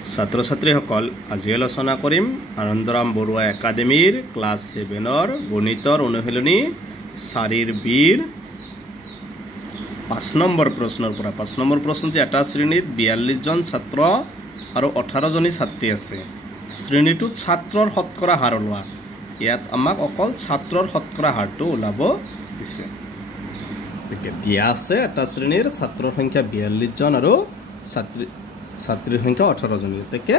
ছাত্ৰ ছাত্ৰীসকল আজি আলোচনা কৰিম আনন্দৰাম বৰুৱা একাডেমীৰ ক্লাছ 7ৰ গণিতৰ অনুশীলনী 4ৰ বিৰ 5 নম্বৰ প্ৰশ্নৰ পৰা 5 নম্বৰ প্ৰশ্নটি এটা শ্ৰেণীত 42 জন ছাত্ৰ আৰু 18 জনী ছাত্ৰী আছে। শ্ৰেণীটোত ছাত্ৰৰ শতকৰা হাৰ ওলোৱা। ইয়াত আমাক অকল ছাত্ৰৰ শতকৰা হাৰটো ওলাব দিছে। দিয়া আছে এটা শ্ৰেণীৰ ছাত্ৰৰ সংখ্যা 42 জন আৰু ছাত্ৰীৰ সংখ্যা 18 জনী। এতেকে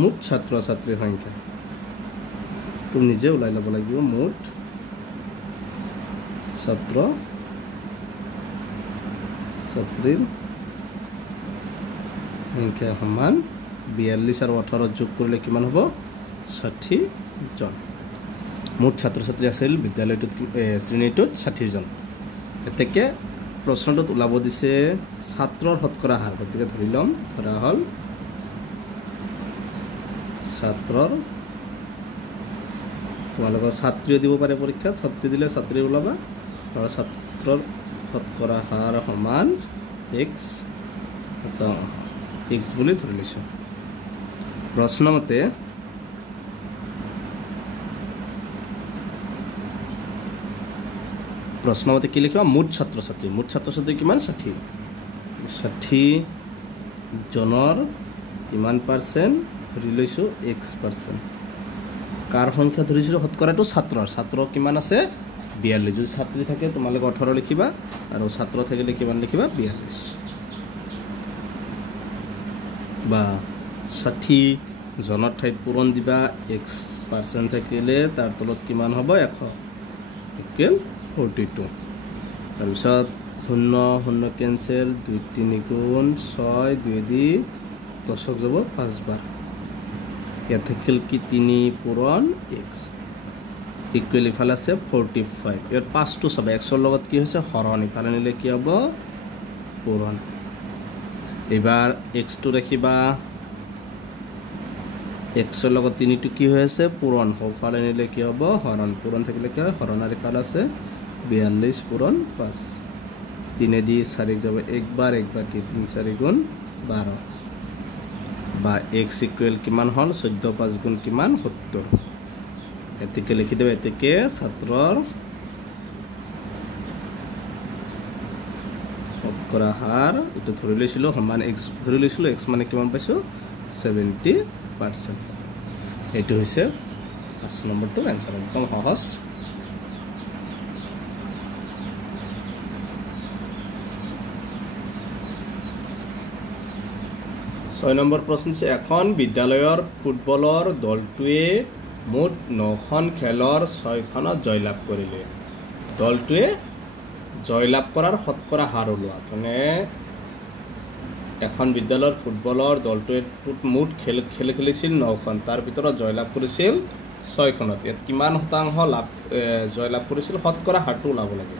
মুঠ ছাত্ৰ ছাত্ৰীৰ সংখ্যা তুমি নিজে ওলাই ল'ব লাগিব। মুঠ ছাত্ৰ ছাত্ৰীৰ সংখ্যা সমান 42 আৰু 18 যোগ কৰিলে কিমান হ'ব? 60 জন। মুঠ ছাত্ৰ ছাত্ৰী আছিল বিদ্যালয়টোত শ্ৰেণীটোত 60 জন। এতেকে প্ৰশ্নটোত ওলাব দিছে ছাত্ৰৰ শতকৰা হাৰ। গতিকে ধৰি ল'ম, ধৰা হ'ল ছাত্ৰৰ, তোমালোকৰ ছাত্ৰীও দিব পাৰে পৰীক্ষাত, ছাত্ৰী দিলে ছাত্ৰী ওলাবা, আৰু ছাত্ৰৰ শতকৰা হাৰ সমান x বুলি ধৰি লৈছোঁ। প্ৰশ্নমতে কি লিখিবা? মুঠ ছাত্ৰ ছাত্ৰী কিমান? 60 জনৰ কিমান পাৰ্চেণ্ট ধৰি লৈছোঁ? x%। কাৰ সংখ্যা ধৰিছিলোঁ? শতকৰাটো ছাত্ৰ কিমান আছে? 42। যদি ছাত্ৰী থাকে তোমালোকে 18 লিখিবা, আৰু ছাত্ৰ থাকিলে কিমান লিখিবা? 42। বা 60 জনৰ ঠাইত পূৰণ দিবা, x% থাকিলে তাৰ তলত কিমান হ'ব? 100 ইকুৱেল 42। তাৰপিছত 0 কেঞ্চেল, 2 3 গুণ 6, 2 দি 10 যাব 5 বাৰ। ইয়াত থাকিল কি? 3 পূৰণ x ইকুৱেল ইফালে আছে 45। ইয়াত 5টো চাবা, xৰ লগত কি হৈছে? হৰণ। ইফালে নিলে কি হ'ব? পূৰণ। এইবাৰ xটো ৰাখিবা, xৰ লগত 3টো কি হৈ আছে? পূৰণ। সোঁফালে নিলে কি হ'ব? হৰণ। পূৰণ থাকিলে কি হয়? হৰণ। আৰু ইফালে আছে 42 পূৰণ 5। 3 দি 4 যাব 1 বাৰ, 1 বাৰ কি? 3 4 গুণ 12। বা x ইকুৱেল কিমান হ'ল? 14 5 গুণ কিমান? 70। এতেকে লিখি দেব। এতেকে ছাত্ৰৰ শতকৰা হাৰ এইটো ধৰি লৈছিলোঁ সমান x ধৰি লৈছিলোঁ। x মানে কিমান পাইছোঁ? 70%। এইটো হৈছে 5 নম্বৰটো এনচাৰ। একদম সহজ। ছয় নম্বৰ প্ৰশ্ন হৈছে, এখন বিদ্যালয়ৰ ফুটবলৰ দলটোৱে মুঠ 9খন খেলৰ 6খনত জয়লাভ কৰিলে। দলটোৱে জয়লাভ কৰাৰ শতকৰা হাৰ ওলোৱা। মানে এখন বিদ্যালয়ৰ ফুটবলৰ দলটোৱে মুঠ খেলিছিল 9খন, তাৰ ভিতৰত জয়লাভ কৰিছিল 6খনত। ইয়াত কিমান শতাংশ জয়লাভ কৰিছিল? শতকৰা হাৰটো ওলাব লাগে।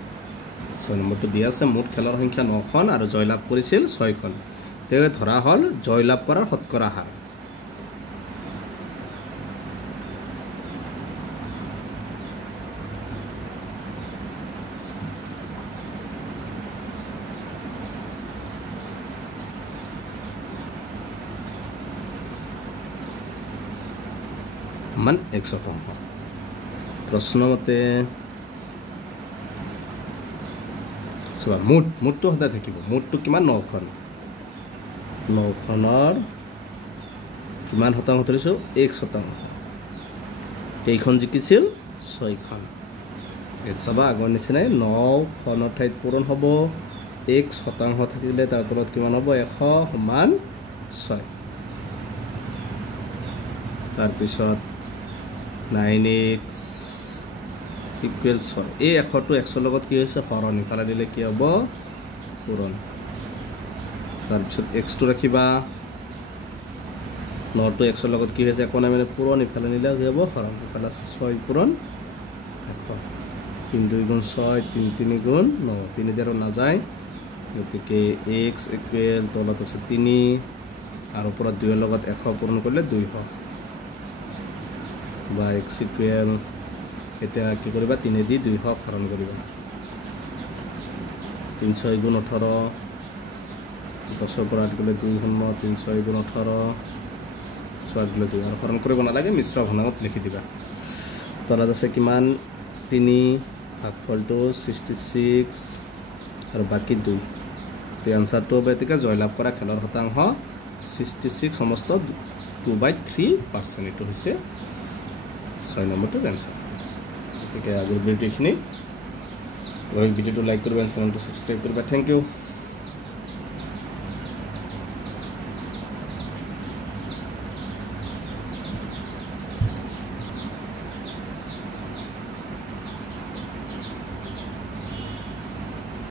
6 নম্বৰটো দিয়া আছে। মুঠ খেলৰ সংখ্যা 9খন আৰু জয়লাভ কৰিছিল 6খন। তেওঁ ধৰা হ'ল জয়লাভ কৰাৰ শতকৰা হাৰ। মান 1%। প্ৰশ্নমতে চোৱা, মুঠটো সদায় থাকিব। মুঠটো কিমান? 9খন। 9খনৰ কিমান শতাংশ ধৰিছোঁ? 1%। কেইখন জিকিছিল? 6খন। ইয়াত চাবা আগৰ নিচিনাই 9খনৰ ঠাইত পূৰণ হ'ব, 1% থাকিলে তাৰ তলত কিমান হ'ব? 100 সমান 6। তাৰপিছত 9x ইকুৱেল 6। এই 100টো 100ৰ লগত কি হৈছে? হৰণ। ইফালে দিলে কি হ'ব? পূৰণ। তাৰপিছত xটো ৰাখিবা, 9টো 100ৰ লগত কি হৈছে? একো নাই মানে পূৰণ। ইফালে নিলে কি হ'ব? হৰণ। ইফালে আছে 6 পূৰণ 100। 3 2 গুণ 6, 3 3 গুণ 9। 3 দি আৰু নাযায়, গতিকে x ইকুৱেল তলত আছে 3 আৰু ওপৰত 2ৰ লগত 100 পূৰণ কৰিলে 200। বা x ইকুৱেল এতিয়া কি কৰিবা? 3 দি 200 হৰণ কৰিবা। 3 6 গুণ 18, 10ৰ পৰা আদি কৰিলে 2 শূন্য, 3 6 গুণ 18, স্কোৱাৰগুলো দিবা আৰু হৰণ কৰিব নালাগে মিশ্ৰ ঘনাংকত লিখি দিবা তলত আছে কিমান 3 ভাগফলটো 66 আৰু বাকি 2 তো আনসাৰটো হ'ব এতিকে জয়লাভ কৰা খেলৰ শতাংশ 66 সমস্ত 2/3% এটো হৈছে 6 নম্বৰটোৰ আনসাৰ গতিকে আজিৰ ভিডিঅ'খিনি ভিডিঅ'টো লাইক কৰিবা চেনেলটো সাবস্ক্ৰাইব কৰিবা থ্যাংক ইউ